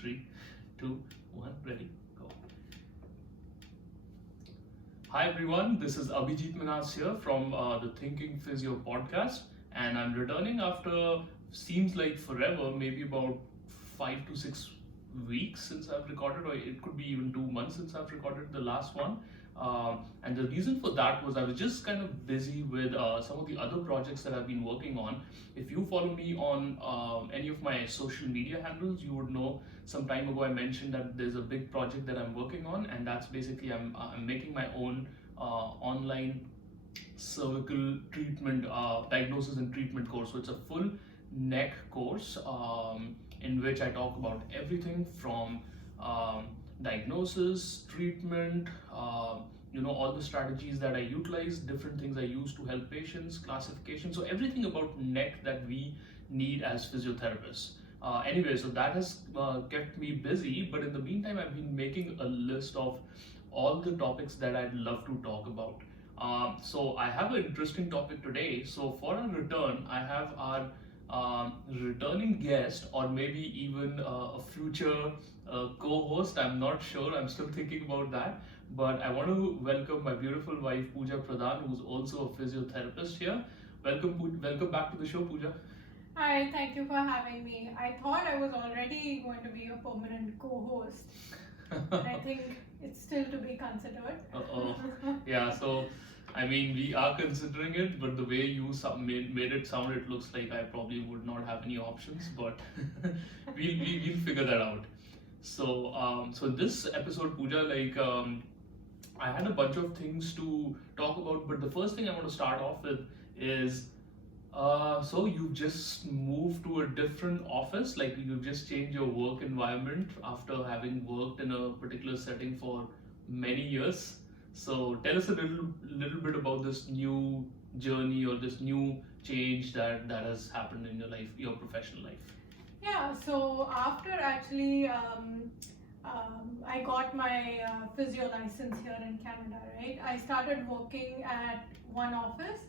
3, 2, 1, ready, go. Hi everyone, this is Abhijit Manas here from the Thinking Physio Podcast, and I'm returning after seems like forever, maybe about 5 to 6 weeks since I've recorded, or it could be even 2 months since I've recorded the last one. And the reason for that was I was just kind of busy with some of the other projects that I've been working on. If you follow me on any of my social media handles, you would know some time ago I mentioned that there's a big project that I'm working on, and that's basically I'm making my own online cervical treatment diagnosis and treatment course. So it's a full neck course in which I talk about everything from diagnosis, treatment, all the strategies that I utilize, different things I use to help patients, classification, so everything about neck that we need as physiotherapists. Anyway, so that has kept me busy, but in the meantime, I've been making a list of all the topics that I'd love to talk about. So I have an interesting topic today. So for our return, I have our returning guest, or maybe even a future co-host. I'm not sure, I'm still thinking about that, but I want to welcome my beautiful wife Pooja Pradhan, who's also a physiotherapist here. Welcome back to the show, Pooja. Hi, thank you for having me. I thought I was already going to be a permanent co-host, but I think it's still to be considered. Yeah, so I mean, we are considering it, but the way you made it sound, it looks like I probably would not have any options, but we'll figure that out. So this episode, Pooja, I had a bunch of things to talk about, but the first thing I want to start off with is, so you've just moved to a different office, like you've just changed your work environment after having worked in a particular setting for many years. So tell us a little bit about this new journey or this new change that has happened in your life, your professional life. Yeah, so after actually I got my physio license here in Canada, right? I started working at one office,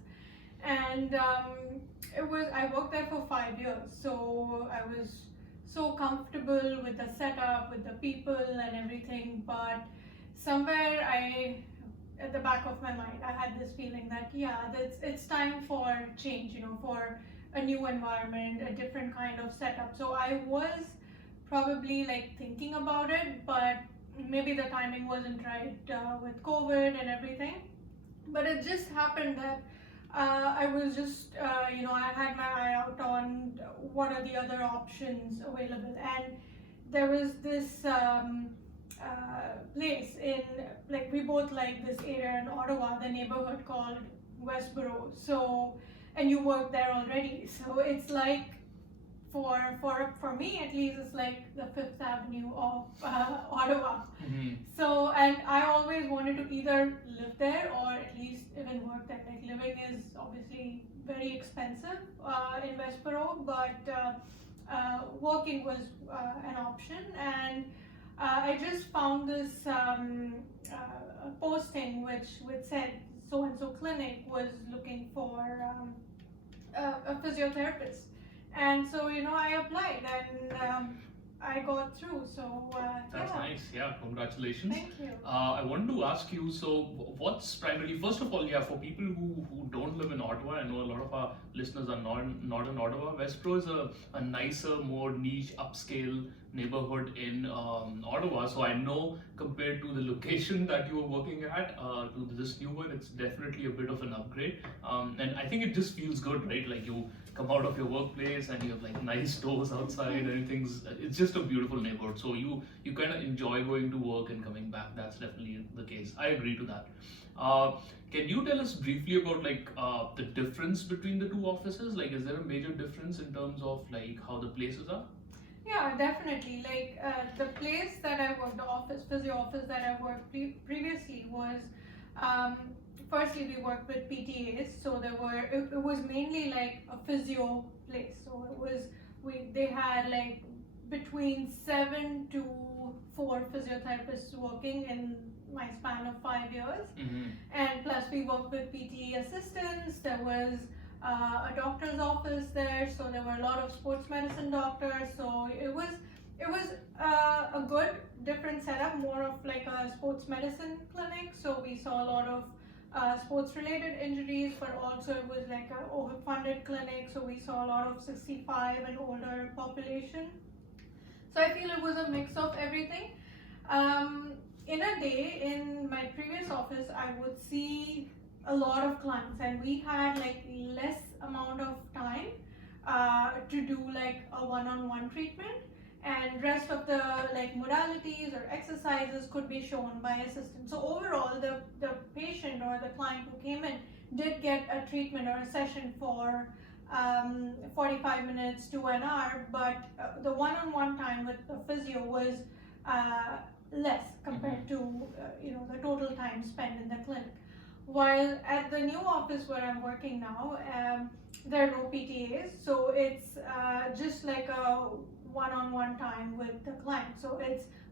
and I worked there for 5 years. So I was so comfortable with the setup, with the people and everything, but somewhere at the back of my mind, I had this feeling that it's time for change, for a new environment, a different kind of setup. So I was probably thinking about it, but maybe the timing wasn't right with COVID and everything. But it just happened that I was just, I had my eye out on what are the other options available, and there was this place in, we both like this area in Ottawa, the neighborhood called Westboro. So, and you work there already, so it's like for me at least, it's like the Fifth Avenue of Ottawa. Mm-hmm. So, and I always wanted to either live there or at least even work there. Like, living is obviously very expensive in Westboro, but working was an option. And I just found this posting which said so and so clinic was looking for a physiotherapist, and so I applied, and I got through. So that's nice. Yeah, congratulations. Thank you. I wanted to ask you, so what's primarily, first of all, for people who don't live in Ottawa, I know a lot of our listeners are not in Ottawa. Westboro is a nicer, more niche, upscale neighborhood in Ottawa. So I know compared to the location that you were working at to this new one, it's definitely a bit of an upgrade. And I think it just feels good, right? Like you come out of your workplace and you have nice doors outside, and it's just a beautiful neighborhood. So you kind of enjoy going to work and coming back. That's definitely the case. I agree to that. Can you tell us briefly about the difference between the two offices? Is there a major difference in terms of how the places are? Yeah, definitely. The place that I worked, the physio office that I worked previously was, firstly we worked with PTAs, so it was mainly a physio place. So they had between 7 to 4 physiotherapists working in my span of 5 years. Mm-hmm. And plus we worked with PT assistants. There was a doctor's office there, so there were a lot of sports medicine doctors. So it was a good different setup, more of like a sports medicine clinic. So we saw a lot of sports related injuries, but also it was like an overfunded clinic. So we saw a lot of 65 and older population. So I feel it was a mix of everything. In a day, in my previous office, I would see a lot of clients, and we had like less amount of time to do like a one-on-one treatment, and rest of the like modalities or exercises could be shown by assistant. So overall, the patient or the client who came in did get a treatment or a session for 45 minutes to an hour, but the one-on-one time with the physio was less compared to the total time spent in the clinic. While at the new office where I'm working now, there are no PTAs, so it's just like a one-on-one time with the client. So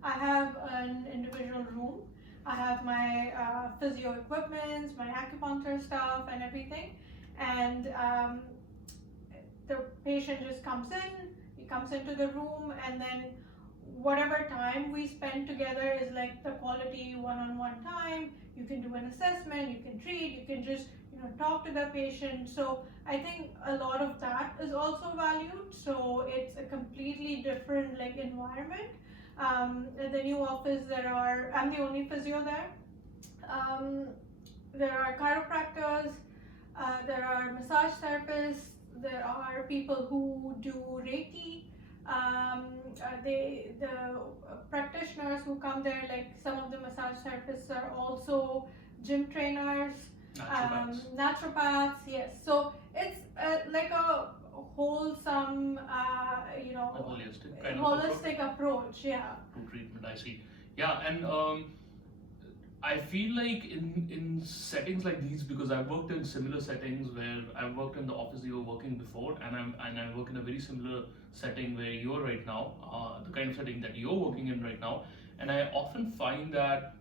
I have an individual room, I have my physio equipment, my acupuncture stuff and everything, and the patient just comes in, he comes into the room, and then whatever time we spend together is like the quality one-on-one time. You can do an assessment, you can treat, you can just talk to the patient. So I think a lot of that is also valued. So it's a completely different like environment. At the new office, I'm the only physio there. There are chiropractors, there are massage therapists, there are people who do Reiki. The practitioners who come there, like some of the massage therapists are also gym trainers, naturopaths, yes. So it's like a wholesome, a holistic approach, yeah. To treatment, I see. Yeah, and I feel like in settings like these, because I've worked in similar settings where I've worked in the office you were working before, and I work in a very similar setting where you're right now, the kind of setting that you're working in right now, and I often find that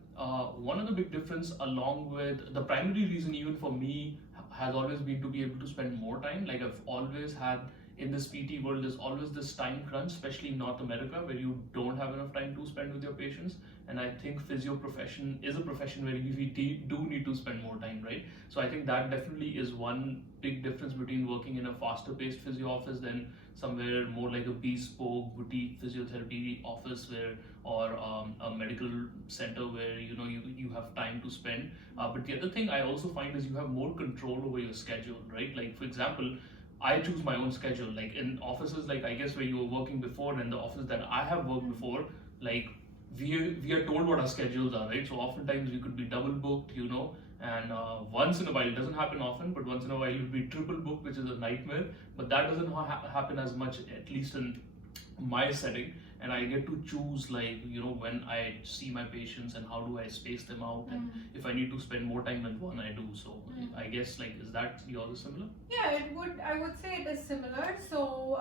one of the big difference, along with the primary reason even for me, has always been to be able to spend more time. Like I've always had in this PT world, there's always this time crunch, especially in North America, where you don't have enough time to spend with your patients. And I think physio profession is a profession where we do need to spend more time, right? So I think that definitely is one big difference between working in a faster paced physio office than somewhere more like a bespoke boutique physiotherapy office or a medical center where you have time to spend. But the other thing I also find is you have more control over your schedule, right? Like for example, I choose my own schedule. Like in offices, like I guess where you were working before, and the office that I have worked before, like we are told what our schedules are, right? So oftentimes we could be double booked, and once in a while, it doesn't happen often, but once in a while you'll be triple booked, which is a nightmare. But that doesn't happen as much, at least in my setting. And I get to choose when I see my patients and how do I space them out, and if I need to spend more time with one, I do. So I guess is that yours similar? Yeah, I would say it is similar. So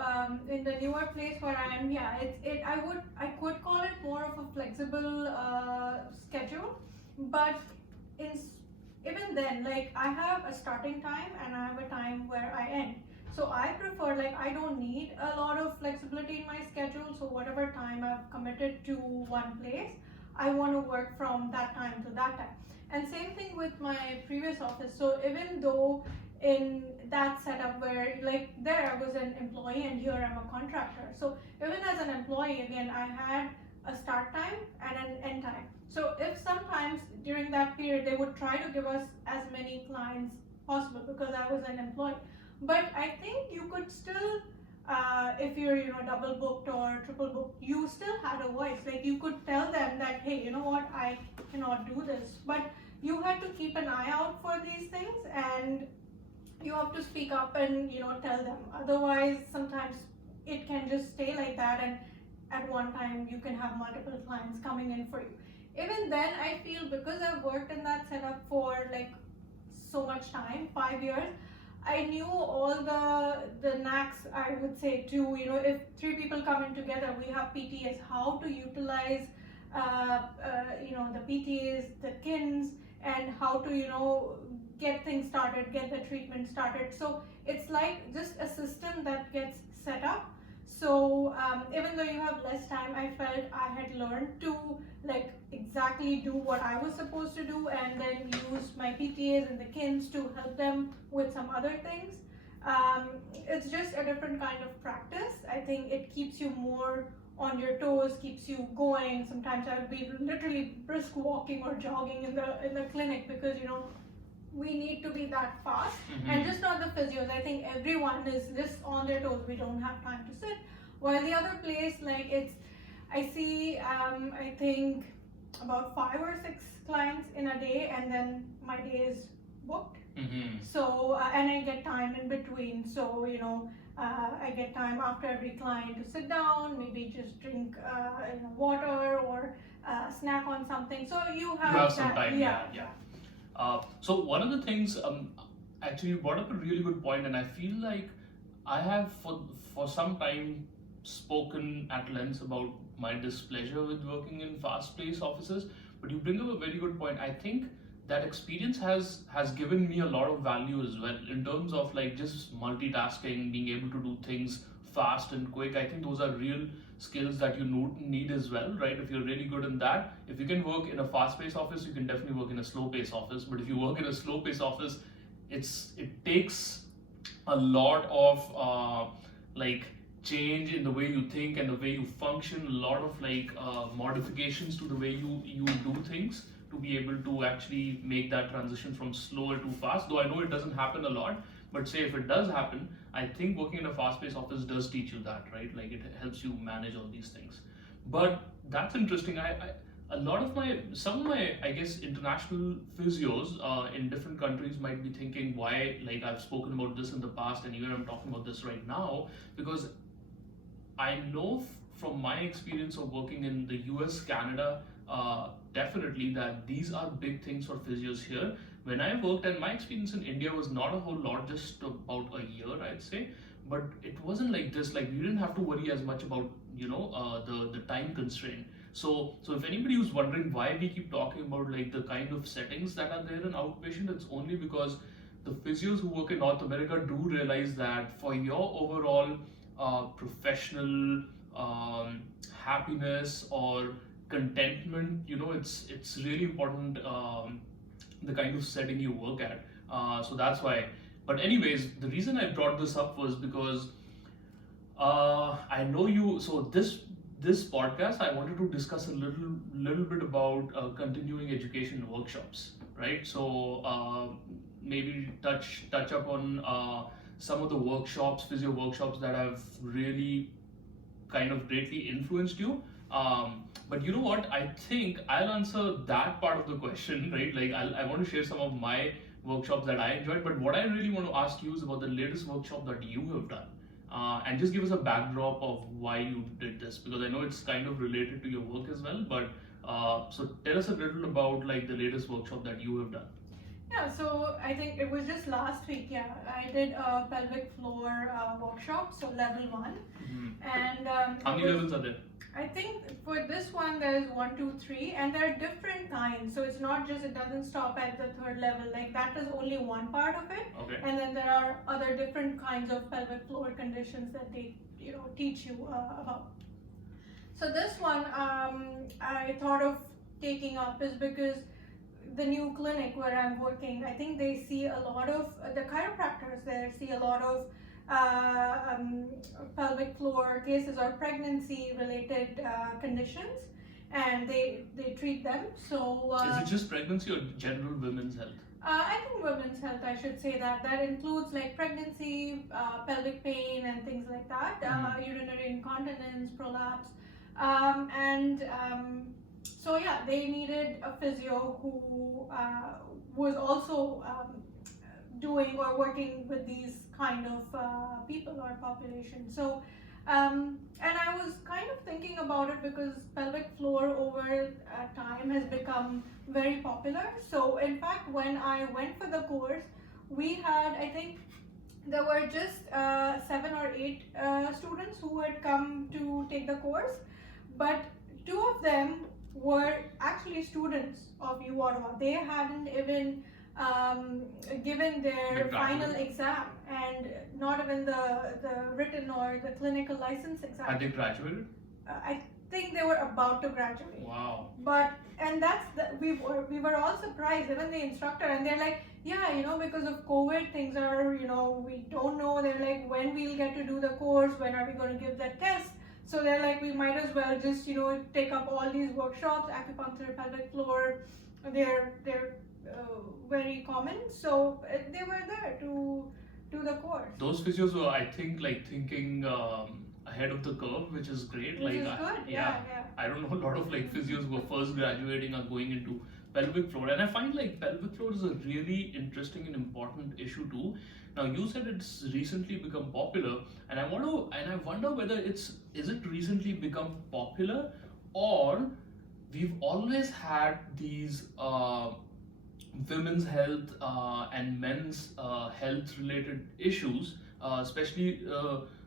in the newer place where I am, yeah, I could call it more of a flexible schedule, but even then, like I have a starting time and I have a time where I end. So I prefer, I don't need a lot of flexibility in my schedule. So whatever time I've committed to one place, I want to work from that time to that time. And same thing with my previous office. So even though in that setup where there I was an employee and here I'm a contractor. So even as an employee, again, I had a start time and an end time. So if sometimes during that period they would try to give us as many clients possible because I was an employee. But I think you could still, if you're double booked or triple booked, you still had a voice. Like you could tell them that, hey, you know what, I cannot do this. But you had to keep an eye out for these things, and you have to speak up and tell them. Otherwise, sometimes it can just stay like that, and at one time you can have multiple clients coming in for you. Even then, I feel because I've worked in that setup for so much time, 5 years. I knew all the knacks, I would say, to, if 3 people come in together, we have PTAs, how to utilize, the PTAs, the KINs, and how to, get things started, get the treatment started. So it's like just a system that gets set up So even though you have less time, I felt I had learned to like exactly do what I was supposed to do, and then use my PTAs and the kins to help them with some other things. It's just a different kind of practice. I think it keeps you more on your toes, keeps you going. Sometimes I would be literally brisk walking or jogging in the clinic, because we need to be that fast. And just not the physios, I think everyone is just on their toes. We don't have time to sit. While the other place, like I see I think about 5 or 6 clients in a day, and then my day is booked. So and I get time in between, so I get time after every client to sit down, maybe just drink water or snack on something. So you have some that, time. So one of the things, actually you brought up a really good point, and I feel like I have for some time spoken at length about my displeasure with working in fast-paced offices. But you bring up a very good point. I think that experience has given me a lot of value as well, in terms of like just multitasking, being able to do things fast and quick. I think those are real skills that you need as well, right? If you're really good in that, if you can work in a fast-paced office, you can definitely work in a slow-paced office. But if you work in a slow-paced office, it takes a lot of like change in the way you think and the way you function, a lot of like modifications to the way you do things, to be able to actually make that transition from slower to fast. Though I know it doesn't happen a lot, but say if it does happen, I think working in a fast-paced office does teach you that, right? Like it helps you manage all these things. But that's interesting. Some of my I guess international physios in different countries might be thinking, why, like I've spoken about this in the past, and even I'm talking about this right now, because I know from my experience of working in the US, Canada, definitely that these are big things for physios here. When I worked, and my experience in India was not a whole lot, just about a year, I'd say, but it wasn't like this. Like we didn't have to worry as much about the time constraint. So if anybody who's wondering why we keep talking about like the kind of settings that are there in outpatient, it's only because the physios who work in North America do realize that for your overall professional happiness or contentment, it's really important, the kind of setting you work at. So that's why. But anyways, the reason I brought this up was because I know you. So this podcast, I wanted to discuss a little bit about continuing education workshops, right? So maybe touch up on some of the workshops, physio workshops that have really kind of greatly influenced you. But you know what? I think I'll answer that part of the question, right? Like I want to share some of my workshops that I enjoyed, but what I really want to ask you is about the latest workshop that you have done. And just give us a backdrop of why you did this, because I know it's kind of related to your work as well. But so tell us a little about like the latest workshop that you have done. Yeah, so I think it was just last week. Yeah, I did a pelvic floor workshop, so level 1. And how many levels are there? I think for this one there's 1, 2, 3, and there are different kinds. So it's not just, it doesn't stop at the 3rd level. Like that is only one part of it. Okay. And then there are other different kinds of pelvic floor conditions that they teach you about. So this one I thought of taking up is because the new clinic where I'm working, I think they see a lot of the chiropractors there see a lot of pelvic floor cases or pregnancy related conditions, and they treat them. So is it just pregnancy or general women's health? I think women's health, I should say that includes like pregnancy, pelvic pain and things like that, urinary incontinence, prolapse, so yeah, they needed a physio who was also doing or working with these kind of people or population. So and I was kind of thinking about it because pelvic floor over time has become very popular. So in fact, when I went for the course, we had, I think there were just 7 or 8 students who had come to take the course, but 2 of them were actually students of U Ottawa. They hadn't even given their The final graduate. exam, and not even the written or the clinical license exam. Had they graduated? I think they were about to graduate. Wow. But and that's we were all surprised, even the instructor, and they're like, yeah, because of COVID, things are, we don't know. They're like, when we'll get to do the course, when are we going to give that test? So they're like, we might as well just take up all these workshops. Acupuncture, pelvic floor, they're very common. So they were there to do the course. Those physios were, I think, like thinking ahead of the curve, which is great. Which like, is good. Yeah. I don't know, a lot of like physios who are first graduating are going into pelvic floor, and I find like pelvic floor is a really interesting and important issue too. Now you said it's recently become popular, and I wonder whether is it recently become popular, or we've always had these women's health and men's health related issues, especially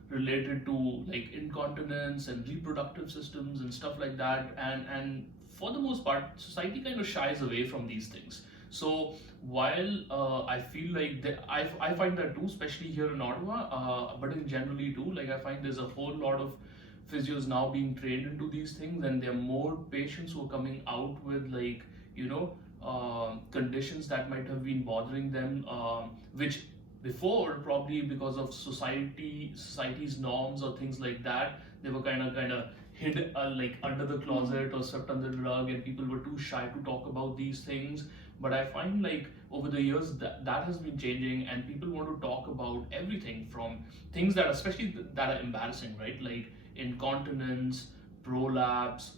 related to like incontinence and reproductive systems and stuff like that, and for the most part society kind of shies away from these things. So while I feel like I find that too, especially here in Ottawa, but in generally too, like I find there's a whole lot of physios now being trained into these things, and there are more patients who are coming out with like conditions that might have been bothering them, which before, probably because of society's norms or things like that, they were kind of hid like under the closet or swept under the rug, and people were too shy to talk about these things. But I find like over the years that has been changing, and people want to talk about everything from things that especially that are embarrassing, right? Like incontinence, prolapse,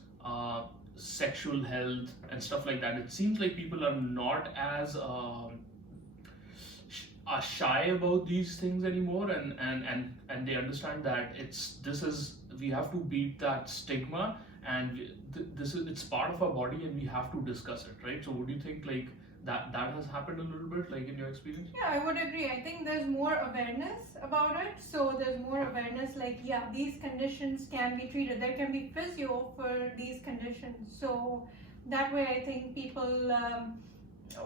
sexual health and stuff like that. It seems like people are not as are shy about these things anymore, and they understand that we have to beat that stigma, and it's part of our body and we have to discuss it, right? So would you think like that has happened a little bit, like in your experience? Yeah, I would agree. I think there's more awareness about it. So there's more awareness, like, yeah, these conditions can be treated. There can be physio for these conditions. So that way, I think people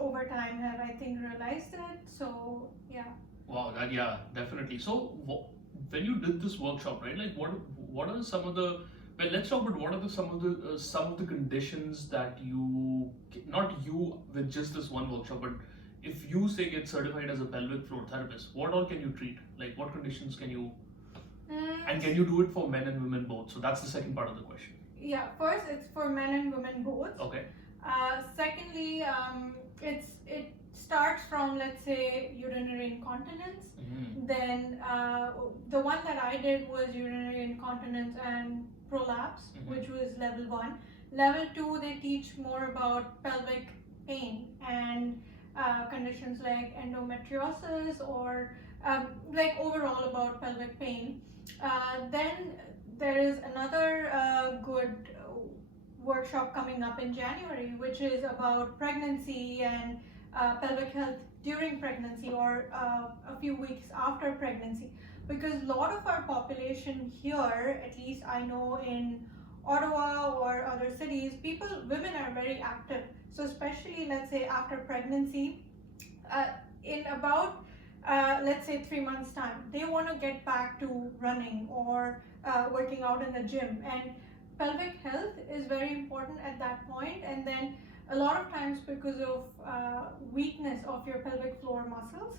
over time have, I think, realized it. So yeah. Wow, yeah, definitely. So when you did this workshop, right? Like, what are some of the let's talk about what are some of the conditions that not you with just this one workshop, but if you say get certified as a pelvic floor therapist, what all can you treat? Like, what conditions can you, and can you do it for men and women both? So that's the second part of the question. Yeah, first it's for men and women both. Okay. Secondly, it starts from, let's say, urinary incontinence. Mm-hmm. Then the one that I did was urinary incontinence and prolapse, Mm-hmm. which was level 1. Level 2, they teach more about pelvic pain and conditions like endometriosis, or like overall about pelvic pain. Then there is another good workshop coming up in January, which is about pregnancy and pelvic health during pregnancy, or a few weeks after pregnancy. Because a lot of our population here, at least I know in Ottawa or other cities, women are very active. So especially, let's say, after pregnancy, in about let's say 3 months time, they want to get back to running or working out in the gym, and pelvic health is very important at that point. And then a lot of times, because of weakness of your pelvic floor muscles,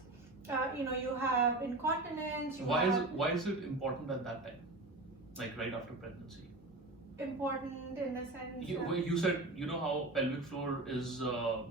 you have incontinence. Why is it important at that time, like right after pregnancy? Important in the sense You said, how pelvic floor is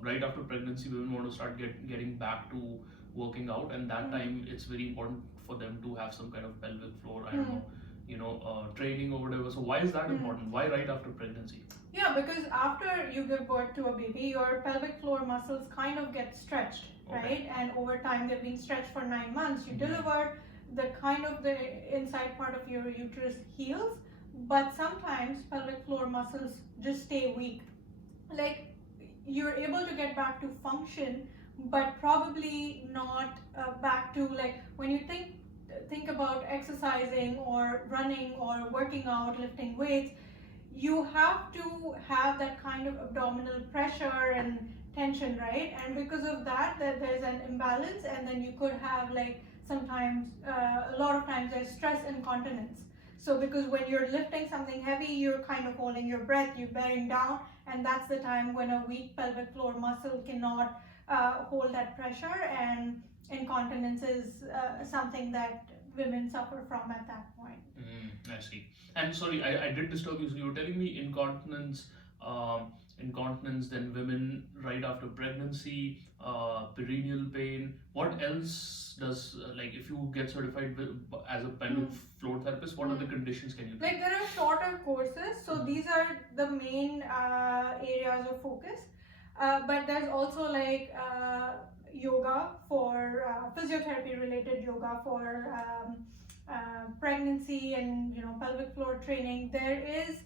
right after pregnancy, women want to start getting back to working out, and that time it's very important for them to have some kind of pelvic floor, I don't know, training or whatever. So why is that important? Why right after pregnancy? Yeah, because after you give birth to a baby, your pelvic floor muscles kind of get stretched, right? And over time, they've been stretched for 9 months. You deliver, the inside part of your uterus heals, but sometimes pelvic floor muscles just stay weak. Like, you're able to get back to function, but probably not back to, like, when you think about exercising or running or working out, lifting weights, you have to have that kind of abdominal pressure and tension, right? And because of that, there's an imbalance, and then you could have like sometimes a lot of times there's stress incontinence. So because when you're lifting something heavy, you're kind of holding your breath, you're bearing down, and that's the time when a weak pelvic floor muscle cannot hold that pressure, and incontinence is something that women suffer from at that point. I see. And sorry, I did disturb you. So you were telling me incontinence, then women right after pregnancy, perineal pain. What else does, like, if you get certified as a pelvic floor therapist, what other conditions can you do? Like, there are shorter courses, so these are the main areas of focus. But there's also like yoga for physiotherapy related yoga for pregnancy and pelvic floor training. There is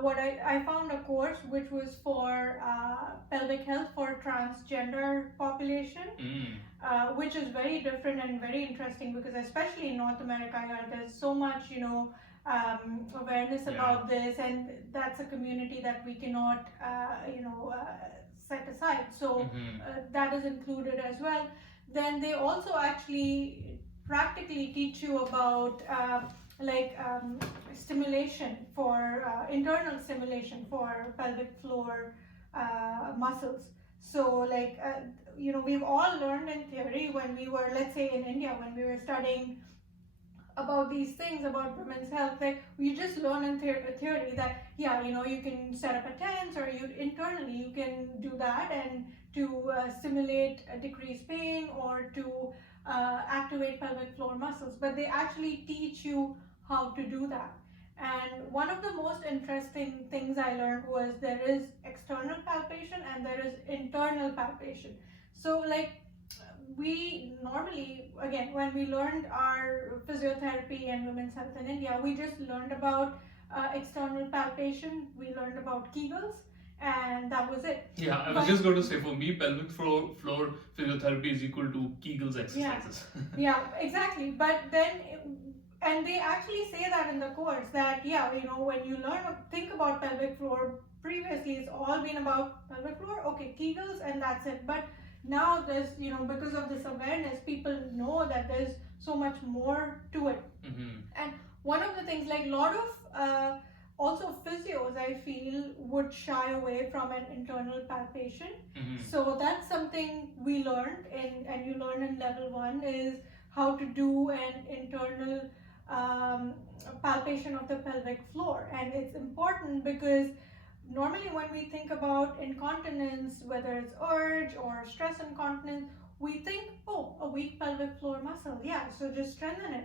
what I found a course which was for pelvic health for transgender population, which is very different and very interesting, because especially in North America, there's so much awareness about this, and that's a community that we cannot set aside. So that is included as well. Then they also actually practically teach you about stimulation for internal stimulation for pelvic floor muscles. So we've all learned in theory when we were, let's say in India, when we were studying about these things about women's health, like we just learn in theory that you can set up a tent, or internally you can do that, and to stimulate decrease pain or to activate pelvic floor muscles, but they actually teach you how to do that. And one of the most interesting things I learned was there is external palpation and there is internal palpation. So we normally, again, when we learned our physiotherapy and women's health in India, we just learned about external palpation, we learned about kegels, and that was it. Yeah, I was just going to say, for me, pelvic floor physiotherapy is equal to kegels exercises. Yeah, exactly. But then, and they actually say that in the course that, when you think about pelvic floor, previously it's all been about pelvic floor, okay, kegels, and that's it. But now there's, because of this awareness, people know that there's so much more to it. And one of the things, like a lot of also physios, I feel, would shy away from an internal palpation. So that's something we learned and you learn in level 1, is how to do an internal palpation of the pelvic floor. And it's important because normally when we think about incontinence, whether it's urge or stress incontinence, we think, oh, a weak pelvic floor muscle, so just strengthen it.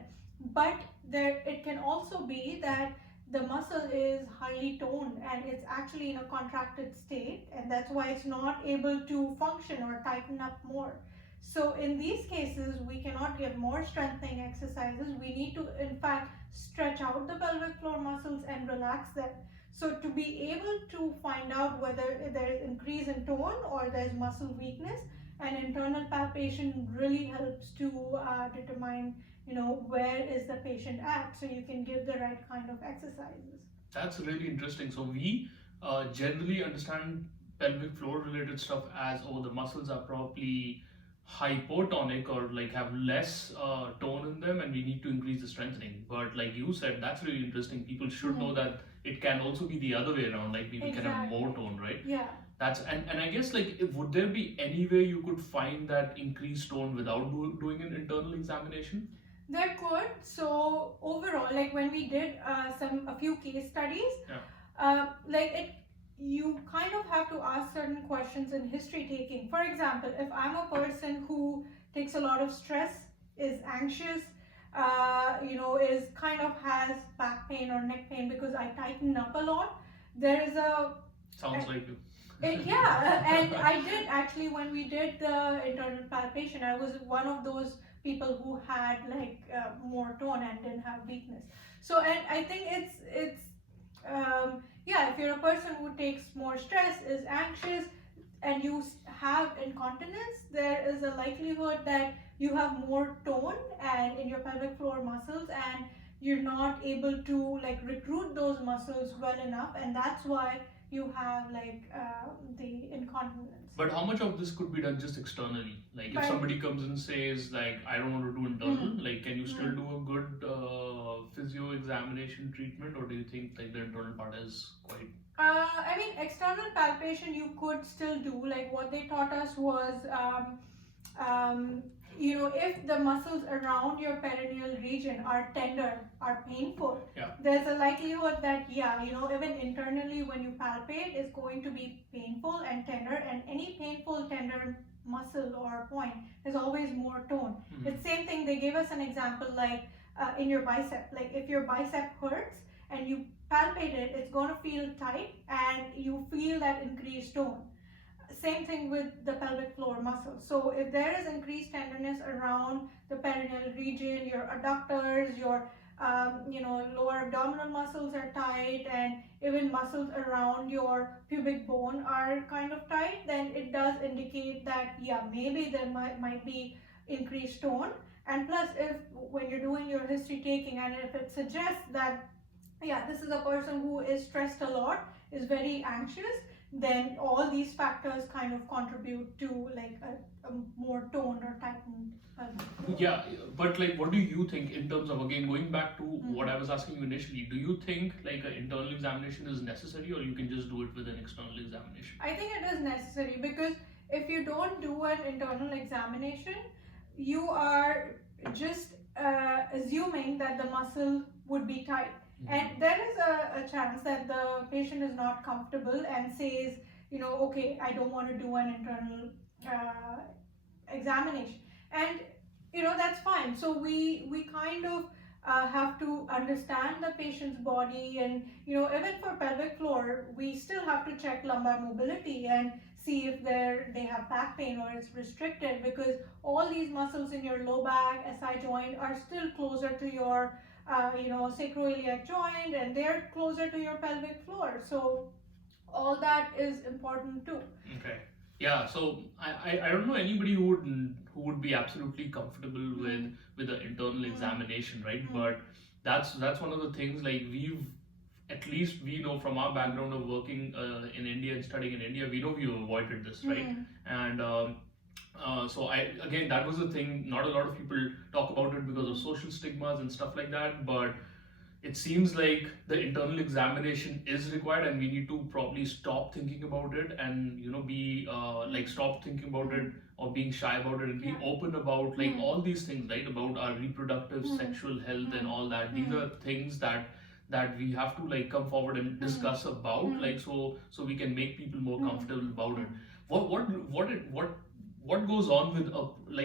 But it can also be that the muscle is highly toned and it's actually in a contracted state, and that's why it's not able to function or tighten up more. So in these cases, we cannot give more strengthening exercises. We need to, in fact, stretch out the pelvic floor muscles and relax them. So to be able to find out whether there is increase in tone or there's muscle weakness, an internal palpation really helps to determine, where is the patient at, so you can give the right kind of exercises. That's really interesting. So we generally understand pelvic floor related stuff as, the muscles are probably hypotonic or have less tone in them, and we need to increase the strengthening. But like you said, that's really interesting. People should know that it can also be the other way around, like people can have more tone, right? Yeah. That's and I guess would there be any way you could find that increased tone without doing an internal examination? There could. So overall, when we did a few case studies, you kind of have to ask certain questions in history taking. For example, if I'm a person who takes a lot of stress, is anxious, is kind of has back pain or neck pain because I tighten up a lot, there is a... Sounds like you. And I did actually, when we did the internal palpation, I was one of those people who had more tone and didn't have weakness. So, and I think it's if you're a person who takes more stress, is anxious, and you have incontinence, there is a likelihood that you have more tone and in your pelvic floor muscles, and you're not able to like recruit those muscles well enough, and that's why you have like the incontinence. But how much of this could be done just externally? Like if By- somebody comes and says like I don't want to do internal, like can you still Mhm. do a good physio examination treatment, or do you think like the internal part is quite? I mean, external palpation you could still do. Like what they taught us was, if the muscles around your perineal region are tender, are painful, Yeah. there's a likelihood that, even internally when you palpate, it's going to be painful and tender, and any painful, tender muscle or point is always more tone. Mhm. It's same thing, they gave us an example like in your bicep. Like if your bicep hurts and you palpate it, it's going to feel tight and you feel that increased tone. Same thing with the pelvic floor muscles. So if there is increased tenderness around the perineal region, your adductors, your lower abdominal muscles are tight, and even muscles around your pubic bone are kind of tight, then it does indicate that maybe there might be increased tone. And plus, if when you're doing your history taking and if it suggests that this is a person who is stressed a lot, is very anxious, then all these factors kind of contribute to like a more toned or tightened pelvic floor. Yeah, but like, what do you think in terms of, again, going back to what I was asking you initially? Do you think like an internal examination is necessary, or you can just do it with an external examination? I think it is necessary, because if you don't do an internal examination, you are just assuming that the muscle would be tight. And there is a chance that the patient is not comfortable and says, okay, I don't want to do an internal examination. And, that's fine. So we kind of have to understand the patient's body, and, even for pelvic floor, we still have to check lumbar mobility and see if they have back pain or it's restricted, because all these muscles in your low back, SI joint are still closer to your sacroiliac joint, and they're closer to your pelvic floor. So all that is important too. Okay. Yeah. So I don't know anybody who would be absolutely comfortable with an internal examination, right? But that's one of the things, like at least we know from our background of working in India and studying in India, we know we avoided this, right? And so that was the thing. Not a lot of people talk about it because of social stigmas and stuff like that. But it seems like the internal examination is required, and we need to probably stop thinking about it, and be stop thinking about it or being shy about it, and be open about like all these things, right? About our reproductive, sexual health and all that. These are things that we have to like come forward and discuss about, like so we can make people more comfortable about it. What goes on with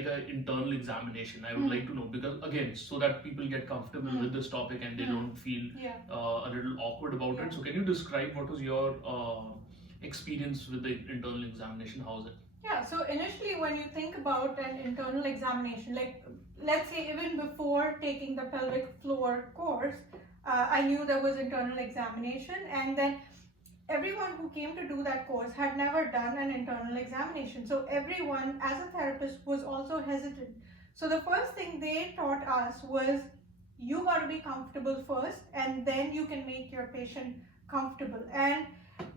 an internal examination? I would like to know, because again, so that people get comfortable with this topic and they don't feel a little awkward about it. So can you describe what was your experience with the internal examination? How is it? Yeah, so initially when you think about an internal examination, like let's say even before taking the pelvic floor course, I knew there was internal examination, and then everyone who came to do that course had never done an internal examination. So everyone as a therapist was also hesitant. So the first thing they taught us was, you got to be comfortable first, and then you can make your patient comfortable. And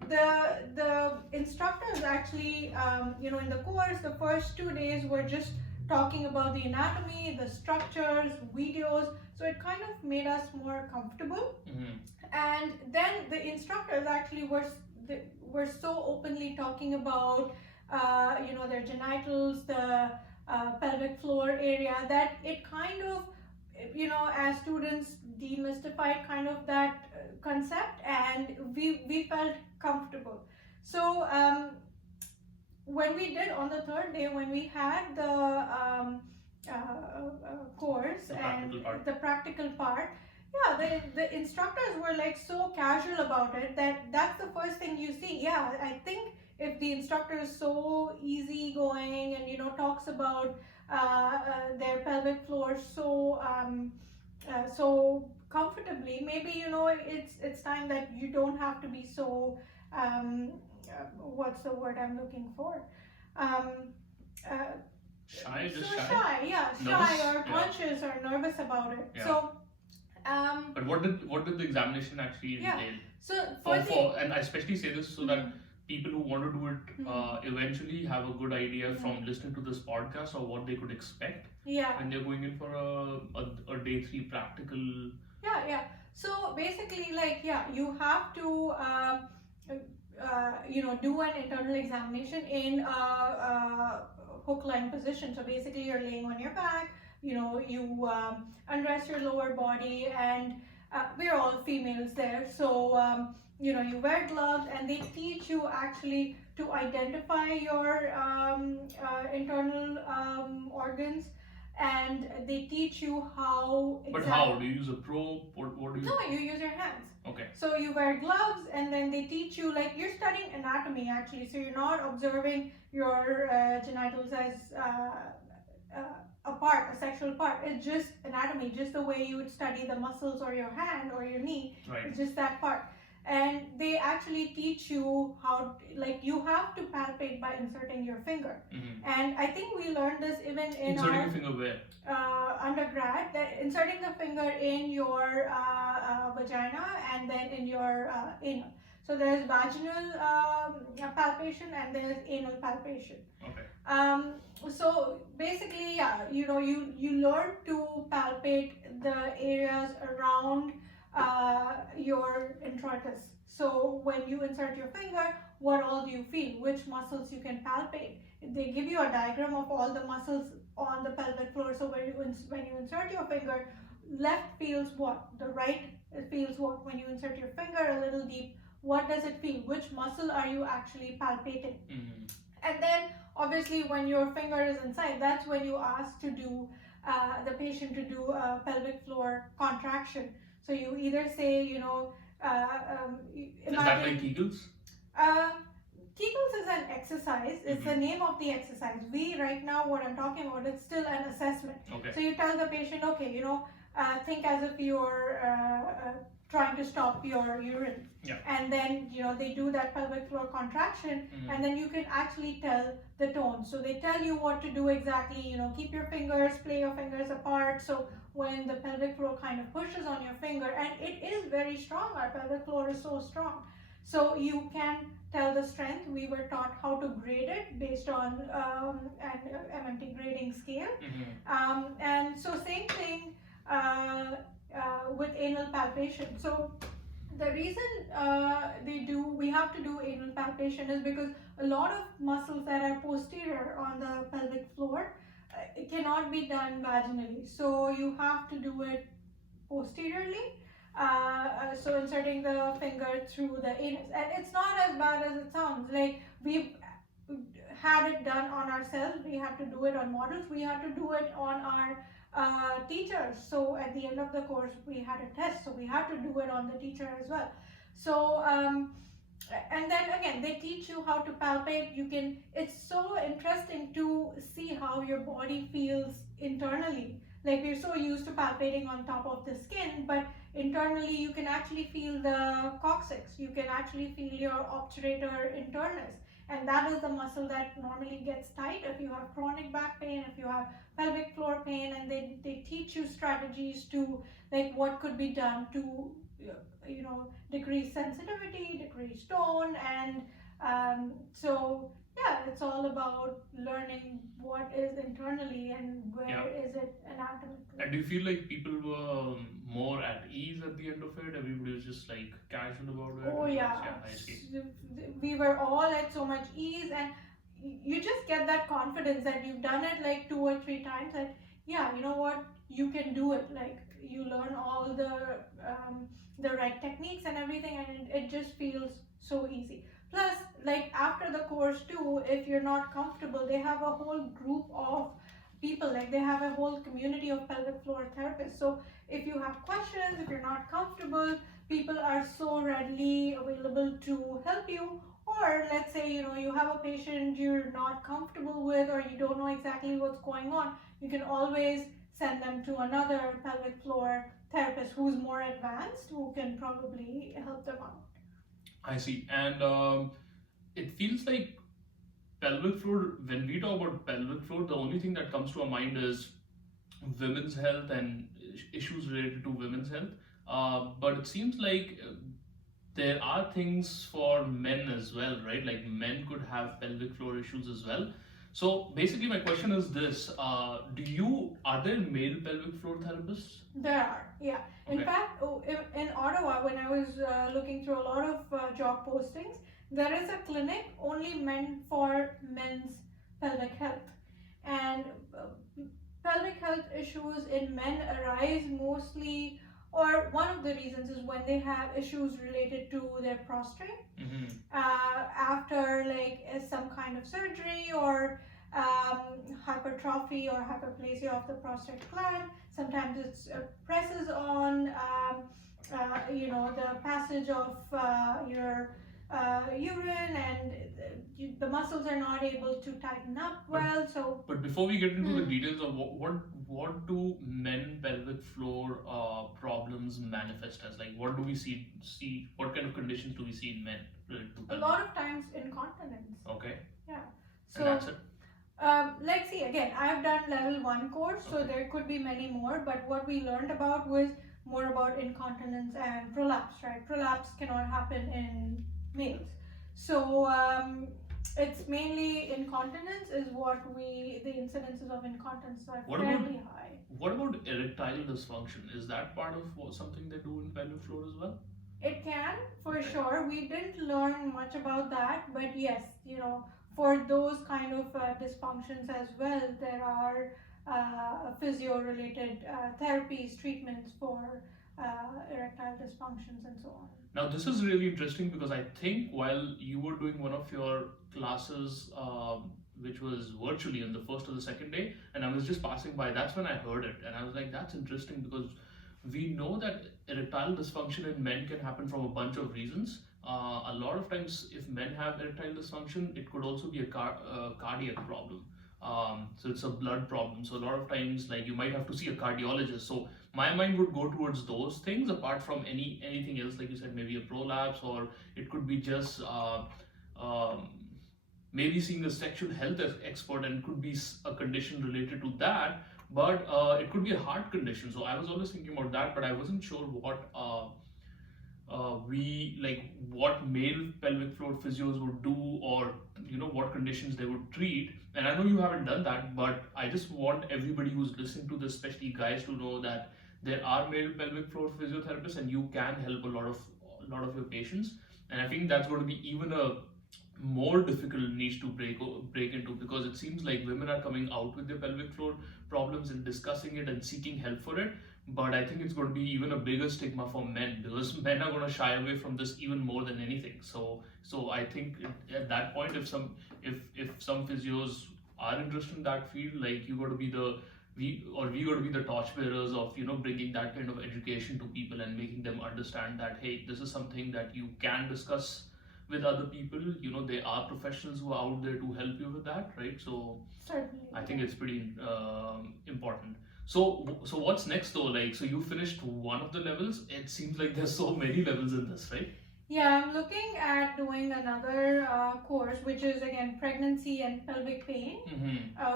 the instructors actually, in the course, the first 2 days were just talking about the anatomy, the structures, videos. So it kind of made us more comfortable. And then the instructors actually were so openly talking about their genitals, the pelvic floor area, that it kind of, as students demystified kind of that concept, and we felt comfortable. So when we did on the third day, when we had the course and the practical part, the instructors were like so casual about it that's the first thing you see. Yeah, I think if the instructor is so easygoing and talks about their pelvic floor so comfortably, maybe it's time that you don't have to be so what's the word I'm looking for? Shy, just so shy. Shy Nervous? or conscious or nervous about it. Yeah. So But what did the examination actually Yeah. entail? So for And I especially say this so that people who want to do it eventually have a good idea from listening to this podcast or what they could expect when they're going in for a day 3 practical. Yeah. So basically, you have to do an internal examination in a hook line position. So basically, you're laying on your back. You undress your lower body, and we're all females there. So you wear gloves, and they teach you actually to identify your internal organs, and they teach you how. But how? Do you use a probe? What do you? No, you use your hands. Okay. So you wear gloves, and then they teach you, like, you're studying anatomy actually. So you're not observing your genitals as a part, a sexual part. It's just anatomy, just the way you would study the muscles or your hand or your knee. Right. It's just that part. And they actually teach you how, like, you have to palpate by inserting your finger. And I think we learned this even in inserting your finger where? Undergrad, that inserting the finger in your vagina and then in your anal. So there's vaginal palpation and there's anal palpation. Okay. So basically, you learn to palpate the areas around your introitus. So when you insert your finger, what all do you feel? Which muscles you can palpate? They give you a diagram of all the muscles on the pelvic floor. So when you insert your finger, left feels what? The right feels what? When you insert your finger a little deep, what does it feel? Which muscle are you actually palpating? And then obviously when your finger is inside, that's when you ask to do the patient to do a pelvic floor contraction. So you either say, is that like kegels? Kegels is an exercise. It's the name of the exercise. Right now, what I'm talking about, it's still an assessment. Okay. So you tell the patient, okay, think as if you're trying to stop your urine. Yeah. And then, they do that pelvic floor contraction, and then you can actually tell the tone. So they tell you what to do exactly, keep your fingers, play your fingers apart. So when the pelvic floor kind of pushes on your finger, and it is very strong, our pelvic floor is so strong. So you can tell the strength. We were taught how to grade it based on an MMT grading scale. And so same thing with anal palpation. So the reason we have to do anal palpation is because a lot of muscles that are posterior on the pelvic floor, it cannot be done vaginally. So you have to do it posteriorly. So inserting the finger through the anus, and it's not as bad as it sounds. Like, we've had it done on ourselves. We had to do it on models. We had to do it on our teachers. So at the end of the course, we had a test. So we had to do it on the teacher as well. So and then again, they teach you how to palpate. It's so interesting to see how your body feels internally. Like, we're so used to palpating on top of the skin, but internally you can actually feel the coccyx. You can actually feel your obturator internus. And that is the muscle that normally gets tight if you have chronic back pain, if you have pelvic floor pain, and they teach you strategies to, like, what could be done to, decrease sensitivity, decrease tone, and so yeah, it's all about learning what is internally and where is it anatomically. And do you feel like people were more at ease at the end of it? Everybody was just like casual about it? Oh yeah, I see. We were all at so much ease, and you just get that confidence that you've done it like 2 or 3 times, that yeah, you know what, you can do it. Like, you learn all the right techniques and everything, and it just feels so easy. Plus, like, after the course too, if you're not comfortable, they have a whole group of people, like they have a whole community of pelvic floor therapists. So if you have questions, if you're not comfortable, people are so readily available to help you. Or let's say, you have a patient you're not comfortable with, or you don't know exactly what's going on, you can always send them to another pelvic floor therapist who's more advanced, who can probably help them out. I see. And it feels like pelvic floor, when we talk about pelvic floor, the only thing that comes to our mind is women's health, and issues related to women's health. But it seems like there are things for men as well, right? Like men could have pelvic floor issues as well. So basically, my question is this: are there male pelvic floor therapists? There are, yeah. In Okay. fact, in Ottawa, when I was looking through a lot of job postings, there is a clinic only meant for men's pelvic health. And pelvic health issues in men arise mostly, or one of the reasons is when they have issues related to their prostate Mm-hmm. after like some kind of surgery or hypertrophy or hyperplasia of the prostate gland. Sometimes it presses on, the passage of your urine, and the muscles are not able to tighten up well. So, But before we get into the details of what do men pelvic floor problems manifest as? Like, what do we see? What kind of conditions do we see in men related to a pelvic? lot of times incontinence. Okay. Yeah. And So, that's it. let's see, again, I've done level 1 course, so Okay. there could be many more, but what we learned about was more about incontinence and prolapse, right? Prolapse cannot happen in males. So it's mainly incontinence is the incidences of incontinence are What fairly high. What about erectile dysfunction? Is that part of something they do in pelvic floor as well? It can, for Okay. sure. We didn't learn much about that, but yes, for those kind of dysfunctions as well, there are physio-related therapies, treatments for erectile dysfunctions and so on. Now, this is really interesting because I think while you were doing one of your classes, which was virtually on the first or the second day, and I was just passing by, that's when I heard it. And I was like, that's interesting because we know that erectile dysfunction in men can happen from a bunch of reasons. A lot of times, if men have erectile dysfunction, it could also be a cardiac problem. So it's a blood problem. So a lot of times, like you might have to see a cardiologist. So my mind would go towards those things apart from anything else, like you said, maybe a prolapse, or it could be just maybe seeing a sexual health expert, and it could be a condition related to that. But it could be a heart condition. So I was always thinking about that, but I wasn't sure what what male pelvic floor physios would do, or what conditions they would treat. And I know you haven't done that, but I just want everybody who's listening to this, especially guys, to know that there are male pelvic floor physiotherapists, and you can help a lot of your patients. And I think that's going to be even a more difficult niche to break into, because it seems like women are coming out with their pelvic floor problems and discussing it and seeking help for it. But I think it's going to be even a bigger stigma for men, because men are going to shy away from this even more than anything. So I think at that point, if some physios are interested in that field, like you got to be we got to be the torchbearers of bringing that kind of education to people and making them understand that, hey, this is something that you can discuss with other people. There are professionals who are out there to help you with that, right? So Certainly. I think it's pretty important. So what's next though? Like, so you finished one of the levels. It seems like there's so many levels in this, right? Yeah, I'm looking at doing another course, which is again pregnancy and pelvic pain,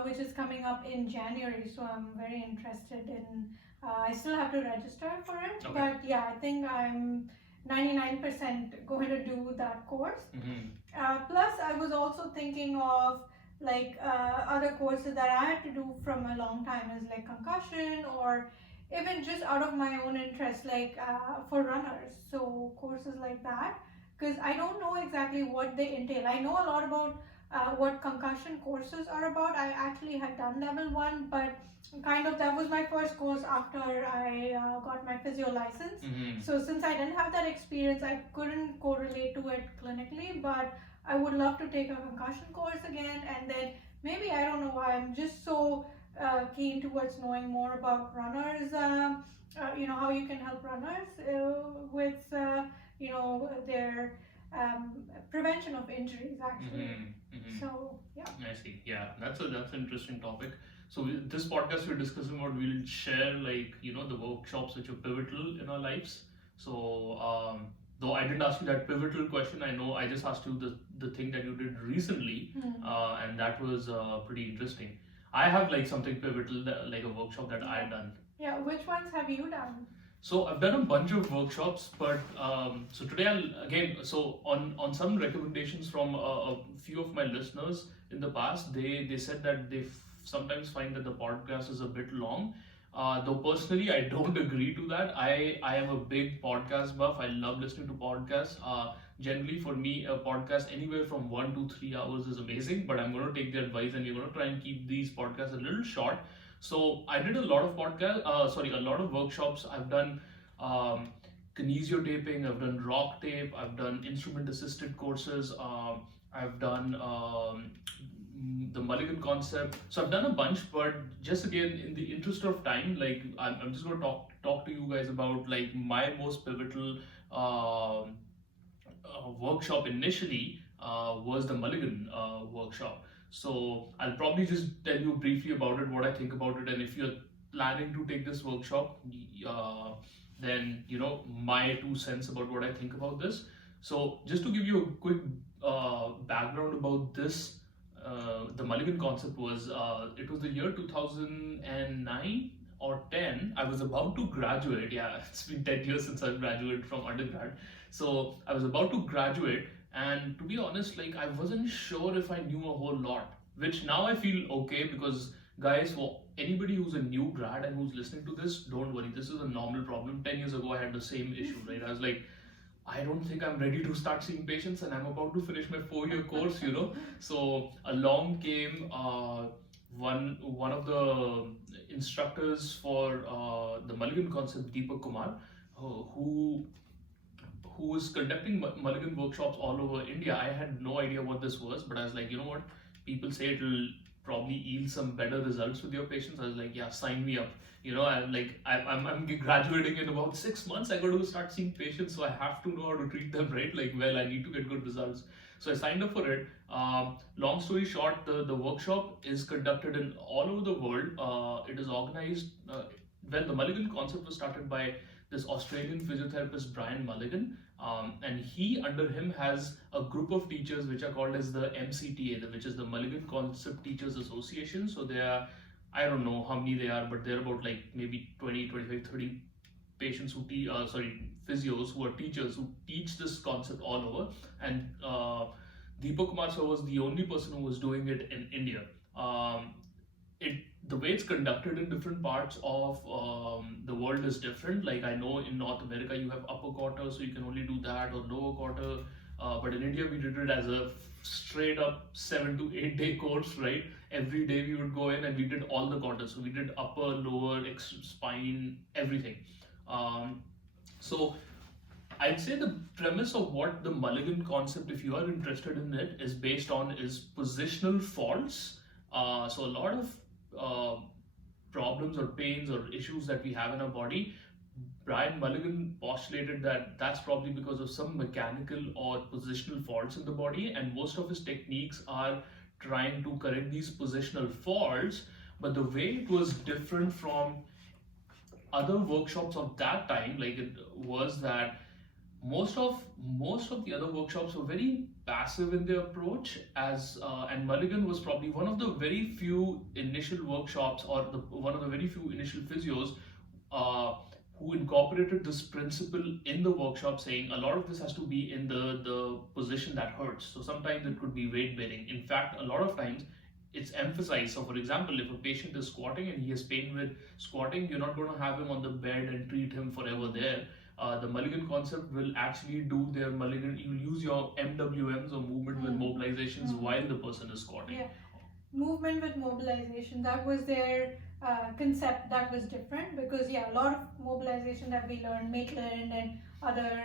which is coming up in January. So I'm very interested in. I still have to register for it, Okay. but yeah, I think I'm 99% going to do that course. Plus, I was also thinking of other courses that I had to do from a long time, is like concussion, or even just out of my own interest, for runners. So courses like that, because I don't know exactly what they entail. I know a lot about what concussion courses are about. I actually had done level 1, but kind of that was my first course after I got my physio license. So since I didn't have that experience, I couldn't correlate to it clinically, but I would love to take a concussion course again. And then maybe, I don't know why, I'm just so keen towards knowing more about runners, how you can help runners with their prevention of injuries actually. So yeah. I see. Yeah, that's an interesting topic. So this podcast we're discussing about, we'll share the workshops which are pivotal in our lives. So though I didn't ask you that pivotal question, I know I just asked you the thing that you did recently, and that was pretty interesting. I have something pivotal, like a workshop that I've done. Yeah, which ones have you done? So I've done a bunch of workshops, but so today so on some recommendations from a few of my listeners in the past, they said that they sometimes find that the podcast is a bit long. Though personally, I don't agree to that. I am a big podcast buff. I love listening to podcasts. Generally, for me, a podcast anywhere from 1 to 3 hours is amazing. But I'm going to take the advice, and we're going to try and keep these podcasts a little short. So I did a lot of a lot of workshops. I've done um, kinesiotaping, I've done rock tape, I've done instrument assisted courses, I've done the Mulligan concept. So I've done a bunch, but just again in the interest of time, like I'm just going to talk to you guys about like my most pivotal workshop initially was the Mulligan workshop. So I'll probably just tell you briefly about it, what I think about it, and if you're planning to take this workshop, then you know my 2 cents about what I think about this. So just to give you a quick background about this, the Mulligan concept was it was the year 2009 or 10. I was about to graduate. Yeah, it's been 10 years since I graduated from undergrad. So I was about to graduate, and to be honest, like I wasn't sure if I knew a whole lot, which now I feel okay because guys, for anybody who's a new grad and who's listening to this, don't worry, this is a normal problem. 10 years ago I had the same issue, right? I was like, I don't think I'm ready to start seeing patients and I'm about to finish my 4-year course, you know. So along came one of the instructors for the Mulligan concept, Deepak Kumar, who was conducting Mulligan workshops all over India. I had no idea what this was, but I was like, you know what? People say it'll probably yield some better results with your patients. I was like, yeah, sign me up. You know, I'm graduating in about 6 months. I got to start seeing patients, so I have to know how to treat them, right? Like, well, I need to get good results. So I signed up for it. Long story short, the workshop is conducted in all over the world. It is organized. The Mulligan concept was started by this Australian physiotherapist Brian Mulligan, and he under him has a group of teachers which are called as the MCTA, which is the Mulligan Concept Teachers Association. So they are, I don't know how many they are, but they're about like maybe 20, 25, 30 patients who physios who are teachers who teach this concept all over. And Deepak Kumar sir was the only person who was doing it in India. It The way it's conducted in different parts of the world is different. Like I know in North America you have upper quarter, so you can only do that, or lower quarter. But in India we did it as a straight up 7 to 8 day course, right? Every day we would go in and we did all the quarters. So we did upper, lower, spine, everything. So I'd say the premise of what the Mulligan concept, if you are interested in it, is based on is positional faults. So a lot of problems or pains or issues that we have in our body, Brian Mulligan postulated that that's probably because of some mechanical or positional faults in the body, and most of his techniques are trying to correct these positional faults. But the way it was different from other workshops of that time, like it was that most of the other workshops were very passive in their approach, and Mulligan was probably one of the very few initial workshops, or one of the very few initial physios who incorporated this principle in the workshop, saying a lot of this has to be in the position that hurts. So sometimes it could be weight bearing. In fact, a lot of times it's emphasized. So for example, if a patient is squatting and he has pain with squatting, you're not going to have him on the bed and treat him forever there. The Mulligan concept will actually do their Mulligan. You'll use your MWMs, or movement with mobilizations, while the person is squatting. Yeah, movement with mobilization. That was their concept. That was different because a lot of mobilization that we learned, Maitland and other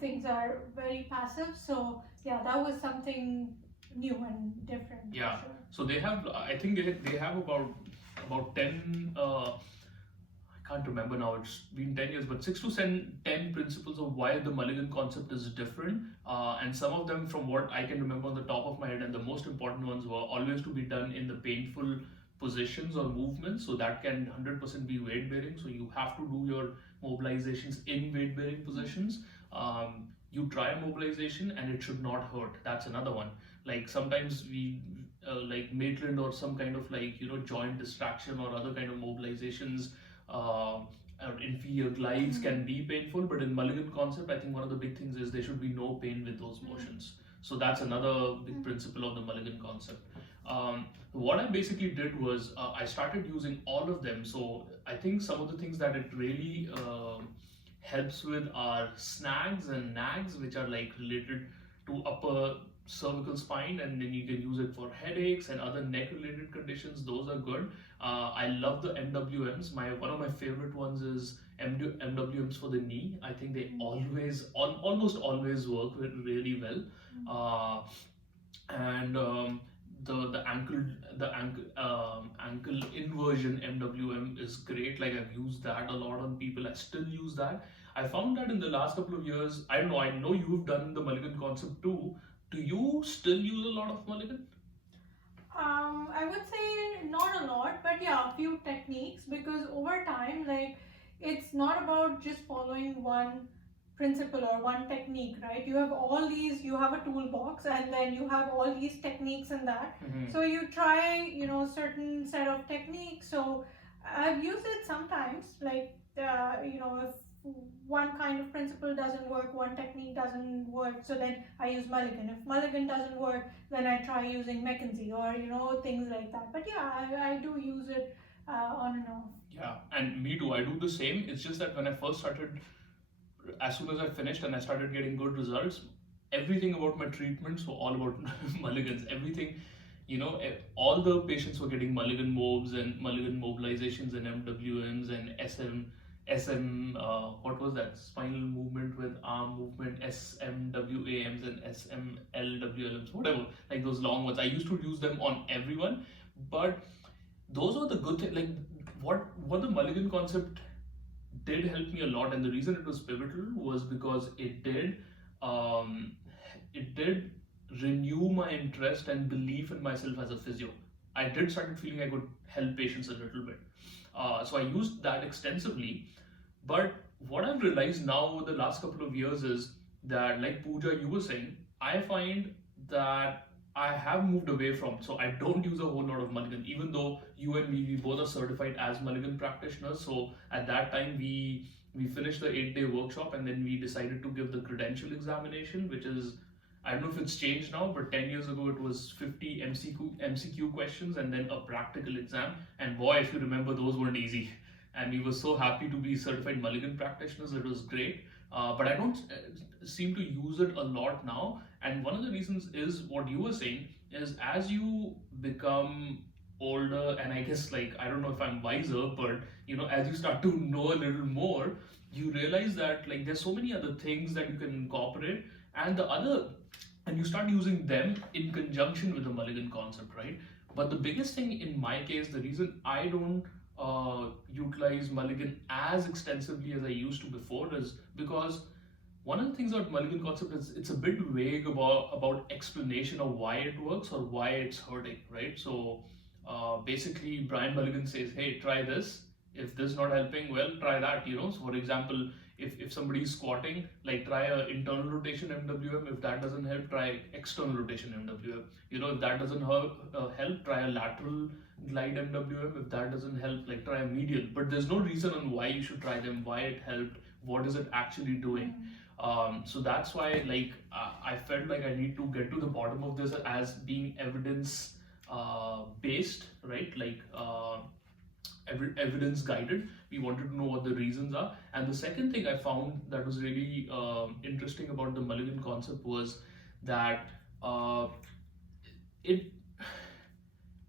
things are very passive. So that was something new and different. Yeah. Sure. So they have. I think they have about 10. I can't remember now, it's been 10 years, but 6 to 10 principles of why the Mulligan concept is different. And some of them, from what I can remember on the top of my head, and the most important ones were always to be done in the painful positions or movements. So that can 100% be weight bearing. So you have to do your mobilizations in weight bearing positions. You try mobilization and it should not hurt. That's another one. Like sometimes we, like Maitland or some kind of like, joint distraction or other kind of mobilizations, inferior glides can be painful, but in Mulligan concept, I think one of the big things is there should be no pain with those motions. So that's another big principle of the Mulligan concept. What I basically did was I started using all of them. So I think some of the things that it really helps with are snags and nags, which are like related to upper cervical spine, and then you can use it for headaches and other neck related conditions. Those are good. I love the MWMs. One of my favorite ones is MWMs for the knee. I think they almost always work really well. And the ankle inversion MWM is great. Like I've used that a lot on people. I still use that. I found that in the last couple of years, I don't know, I know you've done the Mulligan concept too. Do you still use a lot of Mulligan? I would say not a lot, but yeah, a few techniques, because over time, like, it's not about just following one principle or one technique, right? You have all these, you have a toolbox, and then you have all these techniques in that. So you try, certain set of techniques. So I've used it sometimes, like, if one kind of principle doesn't work, one technique doesn't work, so then I use Mulligan. If Mulligan doesn't work, then I try using McKenzie or things like that. But yeah, I do use it on and off. Yeah, and me too. I do the same. It's just that when I first started, as soon as I finished and I started getting good results, everything about my treatments were all about Mulligans. Everything, all the patients were getting Mulligan mobs and Mulligan mobilizations and MWMs and what was that? Spinal movement with arm movement, SMWAMs and SMLWLMs, whatever, like those long ones. I used to use them on everyone, but those were the good things. Like what the Mulligan concept did help me a lot, and the reason it was pivotal was because it did renew my interest and belief in myself as a physio. I did started feeling I could help patients a little bit. So I used that extensively. But what I've realized now over the last couple of years is that, like Pooja, you were saying, I find that I have moved away from, so I don't use a whole lot of Mulligan, even though you and me, we both are certified as Mulligan practitioners. So at that time, we finished the 8-day workshop, and then we decided to give the credential examination, which is, I don't know if it's changed now, but 10 years ago it was 50 MCQ questions and then a practical exam. And boy, if you remember, those weren't easy. And we were so happy to be certified Mulligan practitioners. It was great. But I don't seem to use it a lot now. And one of the reasons is what you were saying is, as you become older, and I guess, like, I don't know if I'm wiser, but as you start to know a little more, you realize that, like, there's so many other things that you can incorporate, and you start using them in conjunction with the Mulligan concept, right? But the biggest thing in my case, the reason I don't utilize Mulligan as extensively as I used to before, is because one of the things about Mulligan concept is it's a bit vague about explanation of why it works or why it's hurting, right? So basically, Brian Mulligan says, hey, try this. If this is not helping, well, try that. So for example, if somebody is squatting, like, try a internal rotation MWM. If that doesn't help, try external rotation MWM. If that doesn't help, try a lateral glide MWM. If that doesn't help, like, try a medial. But there's no reason on why you should try them, why it helped, what is it actually doing. So that's why, like, I felt like I need to get to the bottom of this as being evidence based, right? Like evidence guided. We wanted to know what the reasons are. And the second thing I found that was really interesting about the Mulligan concept was that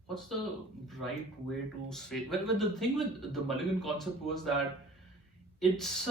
what's the right way to say? Well, the thing with the Mulligan concept was that it's